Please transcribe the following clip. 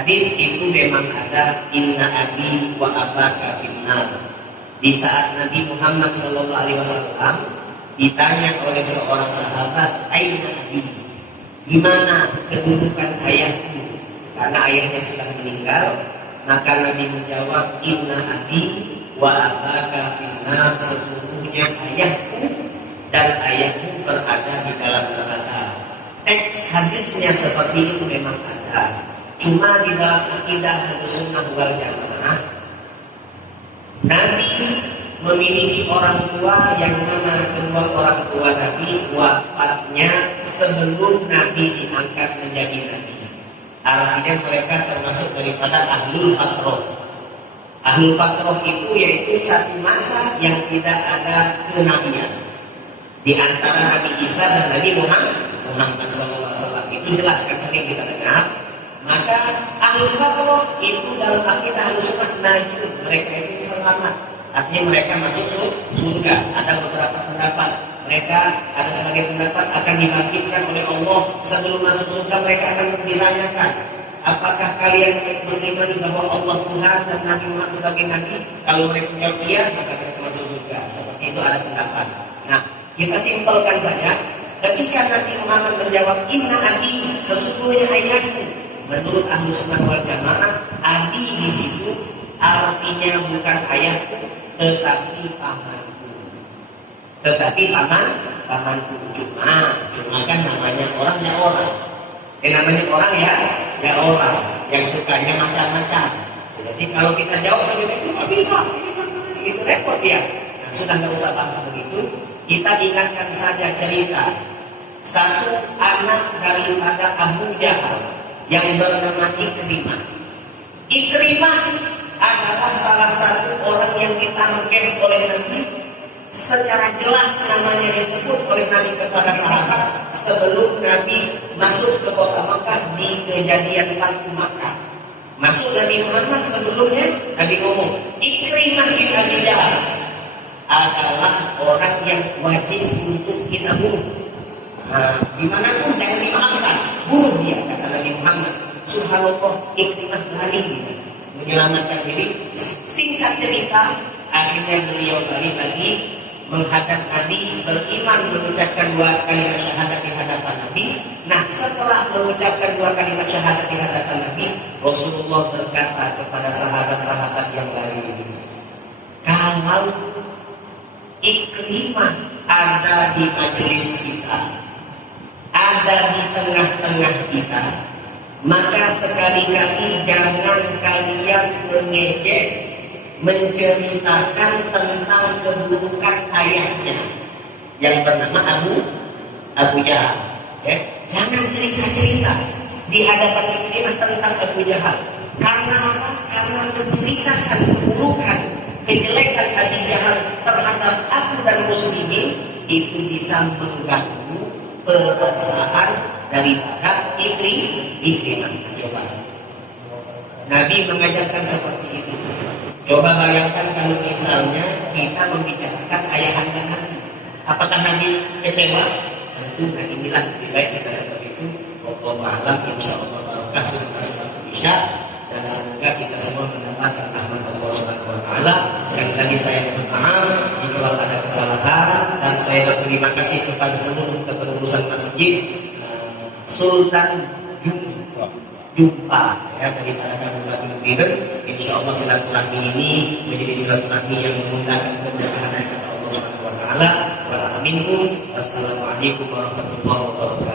Hadis itu memang ada, inna abi wa abaka finnar. Di saat Nabi Muhammad SAW ditanya oleh seorang sahabat, aina abi, di mana kedudukan ayahku? Karena ayahnya sudah meninggal, maka Nabi menjawab, inna abi wa abaka finnar, sesungguhnya ayahku dan ayahmu berada di dalam neraka. Teks hadisnya seperti itu memang ada. Cuma di dalam akidah Ahlussunnah wal Jamaah, Nabi memiliki orang tua yang mana kedua orang tua Nabi wafatnya sebelum Nabi diangkat menjadi Nabi. Artinya mereka termasuk daripada Ahlul Fatrah. Ahlul Fatrah itu yaitu satu masa yang tidak ada kenabian di antara Nabi Isa dan Nabi Muhammad SAW. Itu jelas kan, sering kita dengar. Maka Ahlul Fatrah itu dalam akidah Ahlussunnah najun, mereka itu selamat. Artinya mereka masuk surga. Ada beberapa pendapat. Mereka ada sebagai pendapat akan dibangkitkan oleh Allah sebelum masuk surga. Mereka akan ditanyakan, apakah kalian mengimani bahwa Allah Tuhan dan Nabi Muhammad sebagai Nabi? Kalau mereka menjawab iya, maka mereka masuk surga. Seperti itu ada pendapat. Nah, kita simpelkan saja. Ketika Nabi Muhammad menjawab inna abi, sesungguhnya ayahku, menurut Ahlussunnah wal Jamaah, abi di situ artinya bukan ayahku, tetapi pamanku. Tetapi pamanku. Cuma kan namanya orang ya orang. Namanya orang ya orang yang sukanya macam-macam. Jadi kalau kita jawab seperti itu nggak bisa, itu repot ya. Nah, sudah nggak usah bahas begitu. Kita ingatkan saja cerita satu anak daripada Abu Jahal yang bernama Ikrimah. Ikrimah adalah salah satu orang yang ditarget oleh Nabi. Secara jelas namanya disebut oleh Nabi kepada sahabat sebelum Nabi masuk ke kota Makkah di kejadian Fathu Makkah. Masuk Nabi Muhammad sebelumnya, Nabi ngomong, Ikrimah bin Abi Jahal adalah orang yang wajib untuk kita bunuh. Dimanapun jangan dimaafkan, bunuh dia, kata Nabi Muhammad. Subhanallah, Ikrimah lari menyelamatkan diri. Singkat cerita, akhirnya beliau balik lagi menghadap Nabi, beriman mengucapkan dua kalimat syahadat di hadapan Nabi. Nah, setelah mengucapkan dua kalimat syahadat di hadapan Nabi, Rasulullah berkata kepada sahabat-sahabat yang lain, kalau Ikrimah ada di majelis kita, ada di tengah-tengah kita, maka sekali-kali jangan kalian mengejek, menceritakan tentang keburukan ayahnya yang bernama Abu Jahal. Jangan cerita-cerita di hadapan Ikrimah tentang Abu Jahal. Karena apa? Karena menceritakan keburukan, kejelekan Abu Jahal terhadap aku dan muslimin itu bisa mengganggu perasaan daripada Ikrimah. Coba Nabi mengajarkan seperti itu. Coba bayangkan kalau misalnya kita membicarakan ayahanda Nabi, apakah Nabi kecewa? Tentu nah inilah lebih baik kita seperti itu. Wallahu a'lam, insyaallah barokah sudah Isya, dan semoga kita semua mendapatkan rahmat Allah Subhanahu wa taala. Sekali lagi saya mohon maaf jika ada kesalahan, dan saya berterima kasih kepada seluruh kepengurusan masjid Sultan Jumpa ya daripada Kabupaten Biren. Insyaallah silaturahmi ini menjadi silaturahmi yang mengundang keberkahan dari Allah Subhanahu wa taala. Wa assalamualaikum warahmatullahi wabarakatuh.